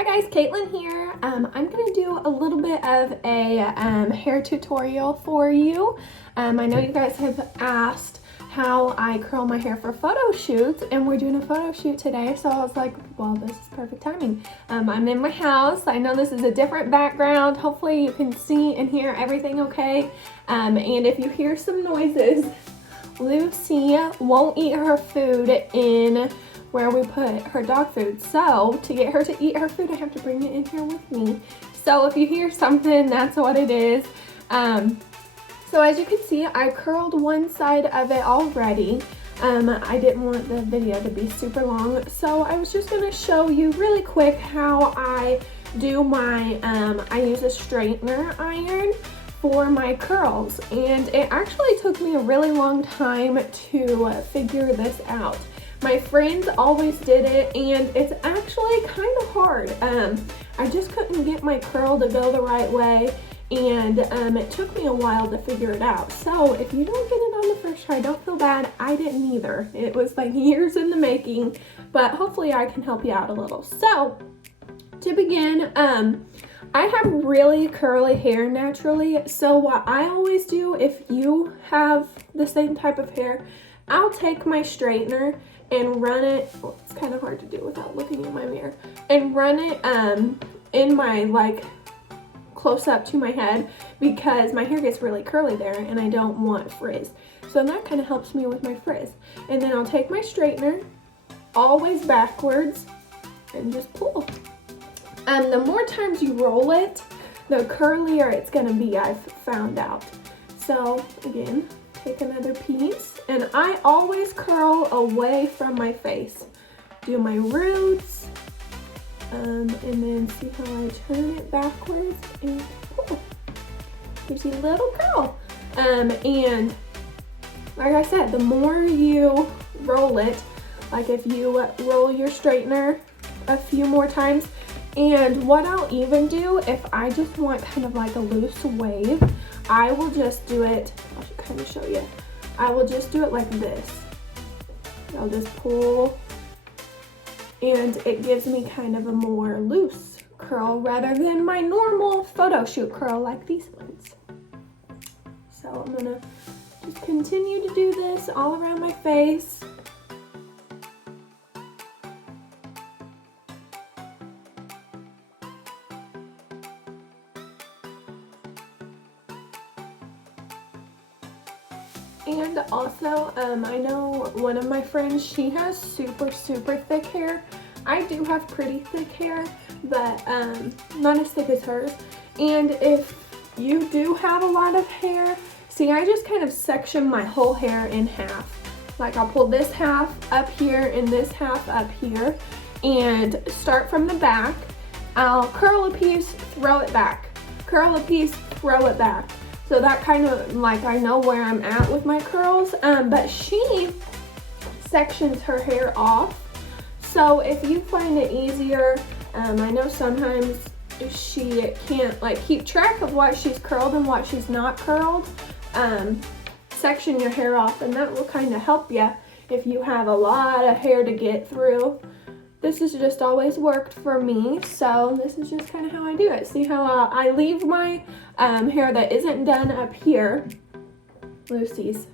Hi guys, Katelyn here. I'm going to do a little bit of a hair tutorial for you. I know you guys have asked how I curl my hair for photo shoots, and we're doing a photo shoot today, so I was like, well, this is perfect timing. I'm in my house. I know this is a different background. Hopefully you can see and hear everything okay. And if you hear some noises, Lucy won't eat her food in where we put her dog food. So to get her to eat her food, I have to bring it in here with me. So if you hear something, that's what it is. So as you can see, I curled one side of it already. I didn't want the video to be super long, so I was just gonna show you really quick how I do my, I use a straightener iron for my curls, and it actually took me a really long time to figure this out. My friends always did it, and it's actually kind of hard. I just couldn't get my curl to go the right way, and it took me a while to figure it out. So if you don't get it on the first try, don't feel bad. I didn't either. It was like years in the making, but hopefully I can help you out a little. So to begin, I have really curly hair naturally, so what I always do, if you have the same type of hair, I'll take my straightener and run it, well, it's kind of hard to do without looking in my mirror, and run it in my, like, close up to my head, because my hair gets really curly there and I don't want frizz. So that kind of helps me with my frizz. And then I'll take my straightener, always backwards, and just pull. The more times you roll it, the curlier it's gonna be, I've found out. So again, take another piece, and I always curl away from my face. Do my roots, and then see how I turn it backwards and pull. Gives you a little curl. And like I said, the more you roll it, like if you roll your straightener a few more times, and what I'll even do, if I just want kind of like a loose wave, I will just do it, I'll kind of show you. I will just do it like this. I'll just pull, and it gives me kind of a more loose curl rather than my normal photo shoot curl like these ones. So I'm gonna just continue to do this all around my face. And also, I know one of my friends, she has super thick hair. I do have pretty thick hair, but not as thick as hers. And if you do have a lot of hair, see, I just kind of section my whole hair in half. Like I'll pull this half up here and this half up here, and start from the back. I'll curl a piece, throw it back. Curl a piece, throw it back. So that kind of, like, I know where I'm at with my curls, but she sections her hair off. So if you find it easier, I know sometimes she can't like keep track of what she's curled and what she's not curled, section your hair off, and that will kind of help you if you have a lot of hair to get through. This has just always worked for me, so this is just kind of how I do it. See how I leave my hair that isn't done up here. Lucy's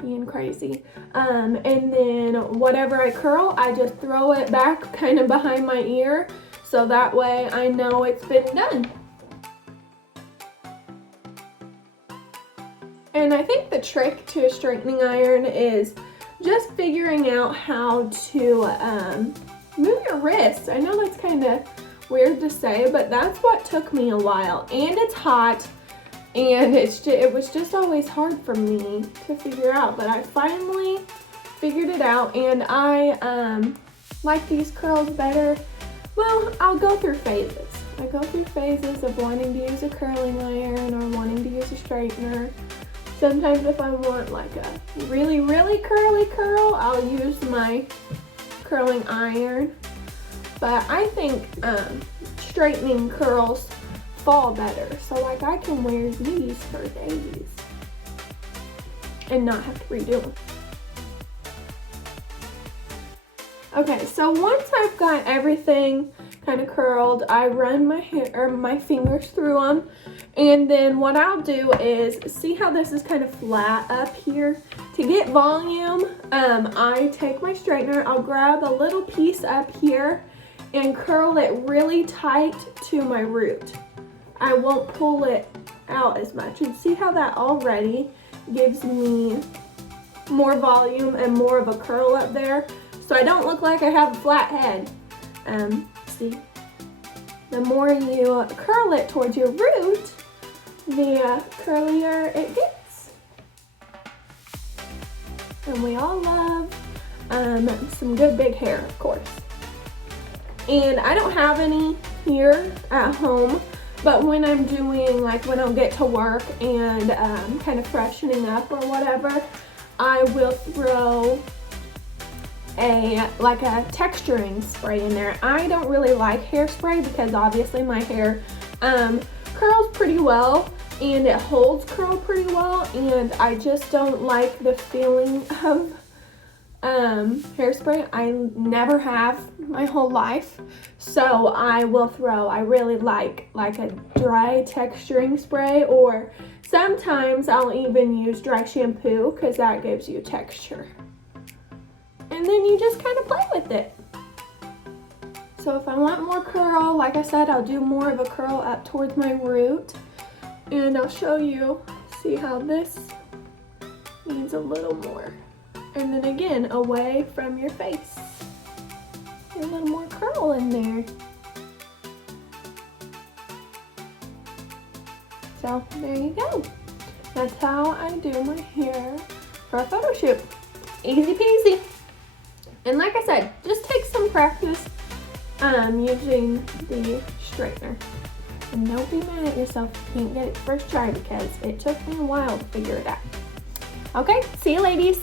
being crazy. And then whatever I curl, I just throw it back kind of behind my ear, so that way I know it's been done. And I think the trick to a straightening iron is just figuring out how to move your wrist. I know that's kind of weird to say, but that's what took me a while. And it's hot, and it was just always hard for me to figure out, but I finally figured it out, and I like these curls better. Well, I'll go through phases. I go through phases of wanting to use a curling iron or wanting to use a straightener. Sometimes if I want like a really curly curl, I'll use my curling iron, but I think straightening curls fall better, so like I can wear these for days and not have to redo them. Okay, so once I've got everything kind of curled, I run my hair or my fingers through them. And then what I'll do is, see how this is kind of flat up here? To get volume, I take my straightener, I'll grab a little piece up here and curl it really tight to my root. I won't pull it out as much. And see how that already gives me more volume and more of a curl up there? So I don't look like I have a flat head. See? The more you curl it towards your root, the curlier it gets. And we all love some good big hair, of course. And I don't have any here at home, but when I'm doing, like when I'll get to work and kind of freshening up or whatever, I will throw like a texturing spray in there. I don't really like hairspray because obviously my hair curls pretty well and it holds curl pretty well, and I just don't like the feeling of hairspray. I never have my whole life, so I will throw, I really like a dry texturing spray, or sometimes I'll even use dry shampoo because that gives you texture. And then you just kind of play with it. So if I want more curl, like I said, I'll do more of a curl up towards my root. And I'll show you, see how this needs a little more. And then again, away from your face. Get a little more curl in there. So there you go. That's how I do my hair for a photo shoot. Easy peasy. And like I said, just take some practice using the straightener. And don't be mad at yourself if you can't get it first try, because it took me a while to figure it out. Okay, see you ladies.